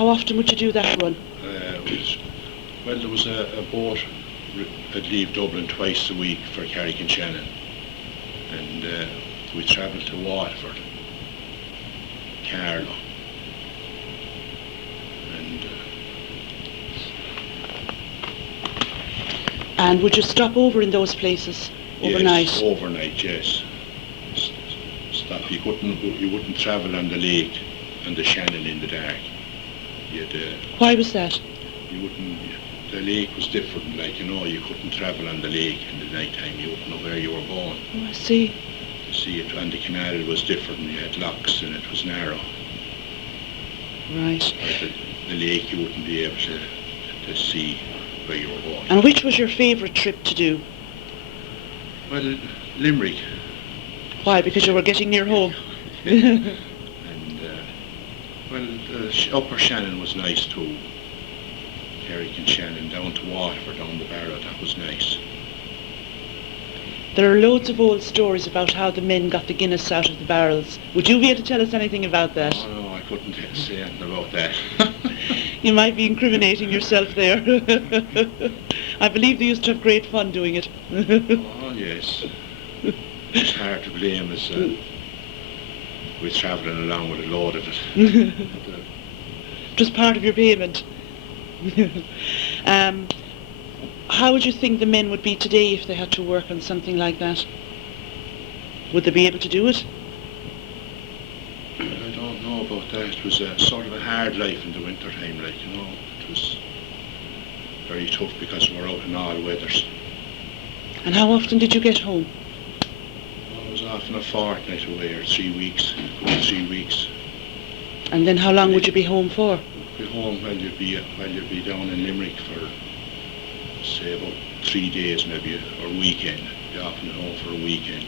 How often would you do that run? Well, there was a boat that leave Dublin twice a week for Carrick-on-Shannon, and we travelled to Waterford, Carlow, And would you stop over in those places overnight? Yes, overnight, yes. Stop. You wouldn't travel on the lake and the Shannon in the dark. Why was that? You wouldn't. The lake was different, you couldn't travel on the lake in the night time. You wouldn't know where you were going. Oh, I see. You see, and the canal was different. You had locks and it was narrow. Right. The lake, you wouldn't be able to see where you were going. And which was your favourite trip to do? Well, Limerick. Why? Because you were getting near home? And, Upper Shannon was nice too. Carrick-on-Shannon, down to Waterford, down the Barrow, that was nice. There are loads of old stories about how the men got the Guinness out of the barrels. Would you be able to tell us anything about that? Oh, no, I couldn't say anything about that. You might be incriminating yourself there. I believe they used to have great fun doing it. Oh, yes. It's hard to blame us. We're travelling along with a load of it. Just part of your payment. How would you think the men would be today if they had to work on something like that? Would they be able to do it? I don't know about that. It was a sort of a hard life in the winter time, It was very tough because we were out in all weathers. And how often did you get home? Well, I was often a fortnight away, or 3 weeks, 3 weeks. And then how long would you be home for? Be home while you'd be down in Limerick for, say, about 3 days maybe, or a weekend. Be often home for a weekend.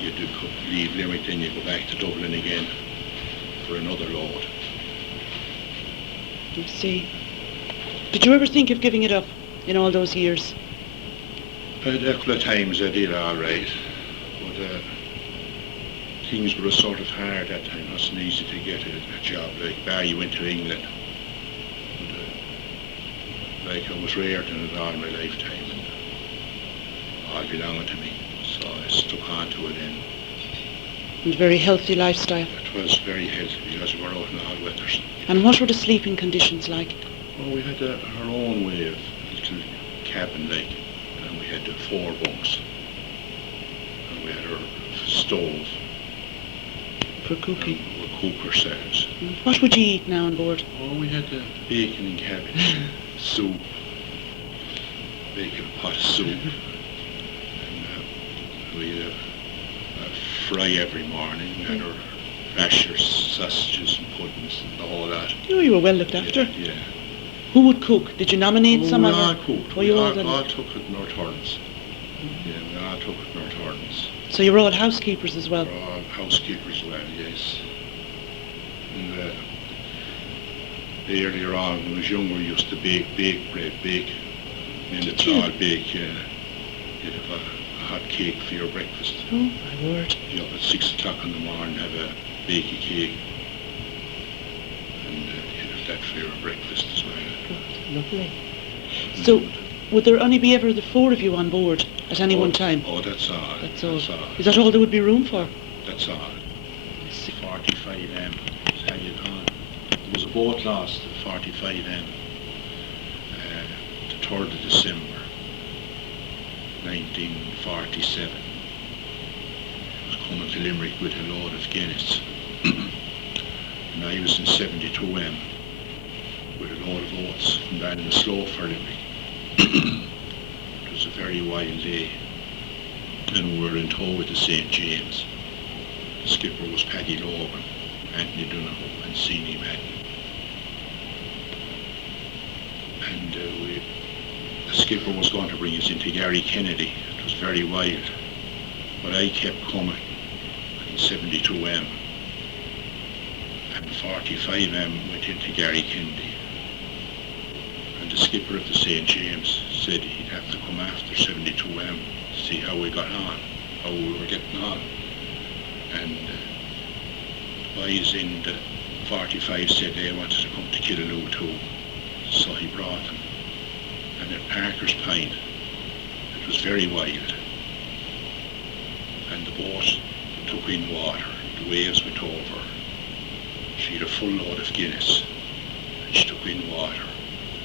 You'd leave Limerick, then you go back to Dublin again for another load. I see. Did you ever think of giving it up in all those years? A couple of times I did, all right. But things were sort of hard that time. It wasn't easy to get a job. You went to England. But, I was reared in it all my lifetime, and all belonged to me. So I stuck on to it then. And a very healthy lifestyle. It was very healthy because we were out in all weathers. And what were the sleeping conditions like? Well, we had our own way of a little cabin, and we had 4 bunks. And we had our stove. For cooking? We'll cook ourselves. What would you eat now on board? Oh, we had bacon and cabbage, soup, bacon pot of soup. And we had a fry every morning. We had our rashers, sausages and puddings and the whole lot. Oh, you were well looked after. Yeah. Who would cook? Did you nominate someone? We all cooked. Oh, We you all all took it in our turns. Yeah, we all took it in our turns. So you were all housekeepers as well? We were all housekeepers as well, yes. And earlier on, when I was younger, we used to bake bread, and it's all bake, yeah. You'd have a hot cake for your breakfast. Oh, my word. You up at 6 o'clock in the morning, have a bakey cake, and you'd have that for your breakfast as well. God, lovely. So, would there only be ever the 4 of you on board at any one time? Oh, that's all. That's all. Is that all there would be room for? That's all. 45 is hanging on. There was a boat lost at 45 the 3rd of December, 1947. I was coming to Limerick with a load of Guinness. And I was in 72M with a load of oats from down the slope for Limerick. It was a very wild day, and we were in tow with the St. James. The skipper was Paddy Logan, Anthony Donohoe and C.D. Madden. And the skipper was going to bring us into Gary Kennedy. It was very wild, but I kept coming in 72M, and 45M went into Gary Kennedy. And the skipper of the St. James said he'd have to come after 72M to see how we got on, how we were getting on. And the boys in the 45 said they wanted to come to Killaloe too, so he brought them. And at Parker's Pine, it was very wild, and the boat took in water, the waves went over. She had a full load of Guinness, and she took in water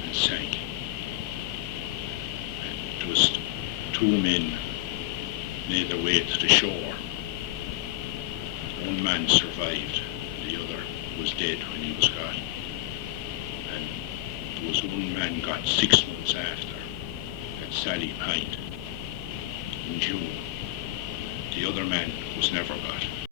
and sank. And there was two men made their way to the shore. One man survived, the other was dead when he was got. And there was one man got 6 months after at Sally Pint in June. The other man was never got.